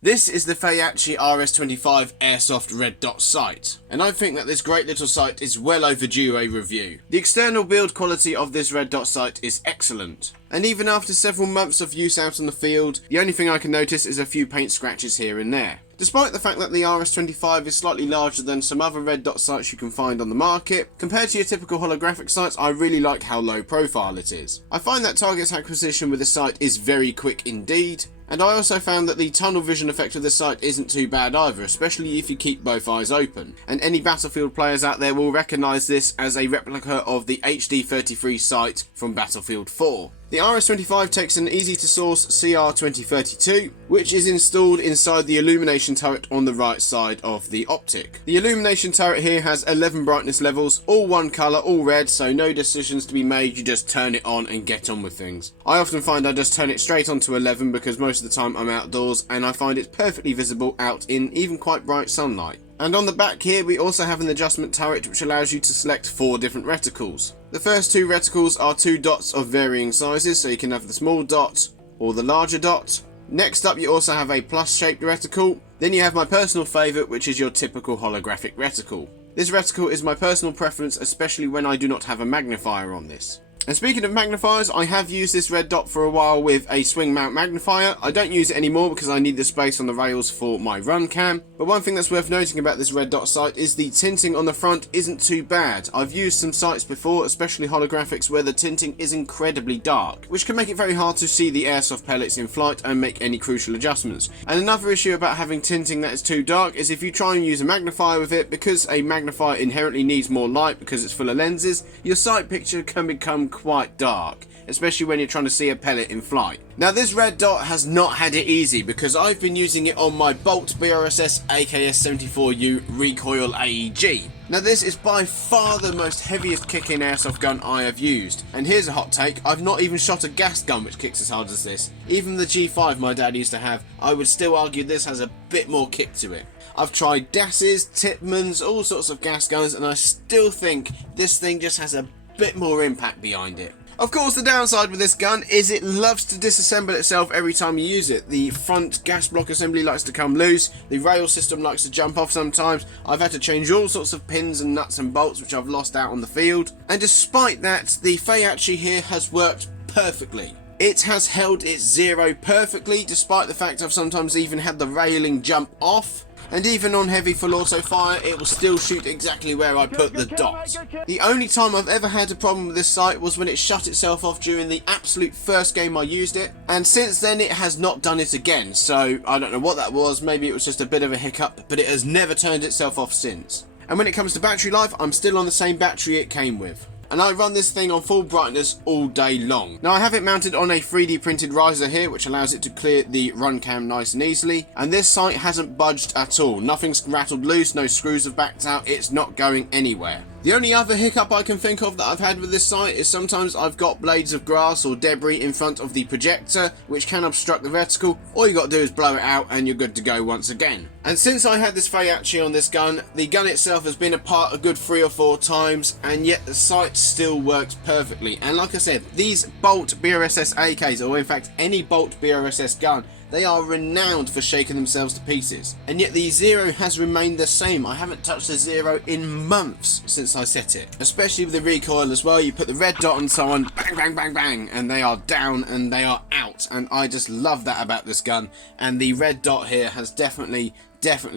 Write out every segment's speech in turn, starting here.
This is the Feyachi RS25 Airsoft red dot sight, and I think that this great little sight is well overdue a review. The external build quality of this red dot sight is excellent, and even after several months of use out on the field, the only thing I can notice is a few paint scratches here and there. Despite the fact that the RS25 is slightly larger than some other red dot sights you can find on the market, compared to your typical holographic sights, I really like how low profile it is. I find that target acquisition with this sight is very quick indeed, and I also found that the tunnel vision effect of this sight isn't too bad either, especially if you keep both eyes open. And any Battlefield players out there will recognise this as a replica of the HD33 sight from Battlefield 4. The RS25 takes an easy to source CR2032, which is installed inside the illumination turret on the right side of the optic. The illumination turret here has 11 brightness levels, all one colour, all red, so no decisions to be made, you just turn it on and get on with things. I often find I just turn it straight on to 11 because most of the time I'm outdoors and I find it perfectly visible out in even quite bright sunlight. And on the back here we also have an adjustment turret which allows you to select 4 different reticles. The first 2 reticles are 2 dots of varying sizes, so you can have the small dot or the larger dot. Next up you also have a plus shaped reticle. Then you have my personal favourite, which is your typical holographic reticle. This reticle is my personal preference, especially when I do not have a magnifier on this. And speaking of magnifiers, I have used this red dot for a while with a swing mount magnifier. I don't use it anymore because I need the space on the rails for my run cam. But one thing that's worth noting about this red dot sight is the tinting on the front isn't too bad. I've used some sights before, especially holographics, where the tinting is incredibly dark, which can make it very hard to see the airsoft pellets in flight and make any crucial adjustments. And another issue about having tinting that is too dark is if you try and use a magnifier with it, because a magnifier inherently needs more light because it's full of lenses, your sight picture can become quite dark, especially when you're trying to see a pellet in flight. Now this red dot has not had it easy because I've been using it on my BOLT BRSS AKS74U recoil AEG. Now this is by far the most heaviest kicking airsoft gun I have used, and here's a hot take, I've not even shot a gas gun which kicks as hard as this. Even the G5 my dad used to have, I would still argue this has a bit more kick to it. I've tried Dasses, Titmans, all sorts of gas guns, and I still think this thing just has a bit more impact behind it. Of course, the downside with this gun is it loves to disassemble itself every time you use it. The front gas block assembly likes to come loose, the rail system likes to jump off sometimes. I've had to change all sorts of pins and nuts and bolts which I've lost out on the field. And despite that, the Feyachi here has worked perfectly. It has held its zero perfectly, despite the fact I've sometimes even had the railing jump off. And even on heavy full auto fire, it will still shoot exactly where I put the dots. The only time I've ever had a problem with this sight was when it shut itself off during the absolute first game I used it, and since then it has not done it again, so I don't know what that was. Maybe it was just a bit of a hiccup, but it has never turned itself off since. And when it comes to battery life, I'm still on the same battery it came with. And I run this thing on full brightness all day long. Now I have it mounted on a 3D printed riser here, which allows it to clear the run cam nice and easily, and this sight hasn't budged at all. Nothing's rattled loose, no screws have backed out, it's not going anywhere. The only other hiccup I can think of that I've had with this sight is sometimes I've got blades of grass or debris in front of the projector which can obstruct the reticle. All you got to do is blow it out and you're good to go once again. And since I had this Feyachi on this gun, the gun itself has been apart a good 3 or 4 times, and yet the sight still works perfectly. And like I said, these BOLT BRSS AKs, or in fact any BOLT BRSS gun, they are renowned for shaking themselves to pieces. And yet the zero has remained the same. I haven't touched the zero in months since I set it. Especially with the recoil as well. You put the red dot on someone, bang, bang, bang, bang, and they are down and they are out. And I just love that about this gun. And the red dot here has definitely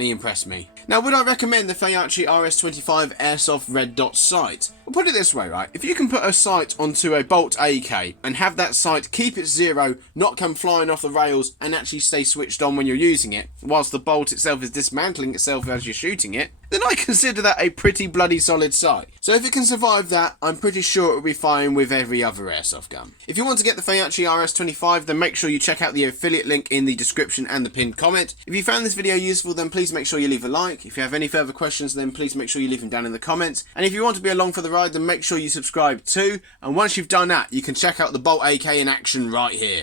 impressed me. Now, would I recommend the Feyachi RS25 Airsoft red dot sight? Well, put it this way, right? If you can put a sight onto a BOLT AK and have that sight keep it zero, not come flying off the rails, and actually stay switched on when you're using it, whilst the bolt itself is dismantling itself as you're shooting it, then I consider that a pretty bloody solid sight. So if it can survive that, I'm pretty sure it will be fine with every other airsoft gun. If you want to get the Feyachi RS25, then make sure you check out the affiliate link in the description and the pinned comment. If you found this video useful, then please make sure you leave a like. If you have any further questions, then please make sure you leave them down in the comments. And if you want to be along for the ride, then make sure you subscribe too. And once you've done that, you can check out the BOLT AK in action right here.